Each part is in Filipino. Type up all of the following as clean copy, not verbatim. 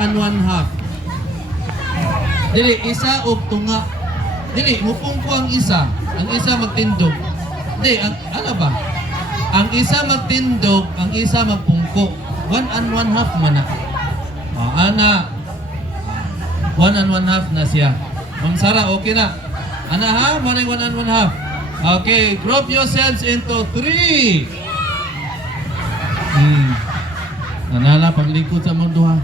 and 1/2. Dili, isa o tunga. Dili, mupong ko ang isa. Ang isa magtindog. Di, ano ba? Ang isa magtindog, ang isa magpungko. 1 and 1/2 man na. Ana. 1 and 1/2 na siya. Ma'am Sara, okay na. Ana ha? Manay 1 and 1/2. Okay, group yourselves into 3. Nanala, paglingkod sa mundo ha.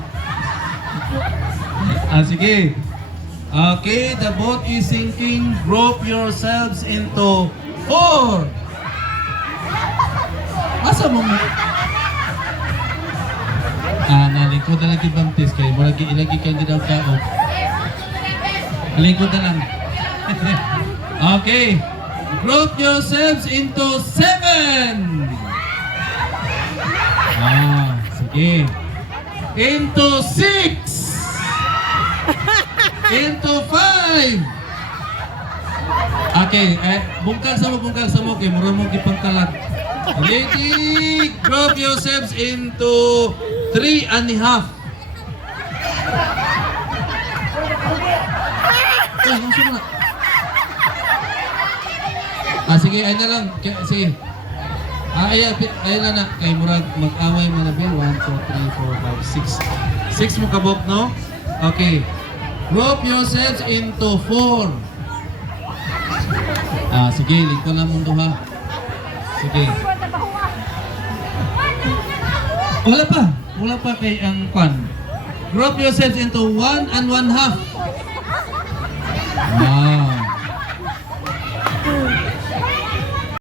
Sige. Okay, the boat is sinking. Group yourselves into 4. Asa mo mo? Nalingkod na lang kibamtis kayo. Ilagi kayo din ang kao. Lingkod na lang. Okay. Group yourselves into 7. Sige. Into 6. Into 5. Okay, bungkal sa mo kay mura mo gipangkalat. Lady, group yourselves into 3.5. Ay, ang suma. Sige, ay na lang. Sige. Ay na. Kay murag mag-away mo na bil. 1, 2, 3, 4, 5, 6. 6 mo kabok, no? Okay. Group yourselves into 4. Sige, lingko lang mundo ha. Sige. Wala pa kay ang pan. Group yourselves into 1 and 1/2. Wow.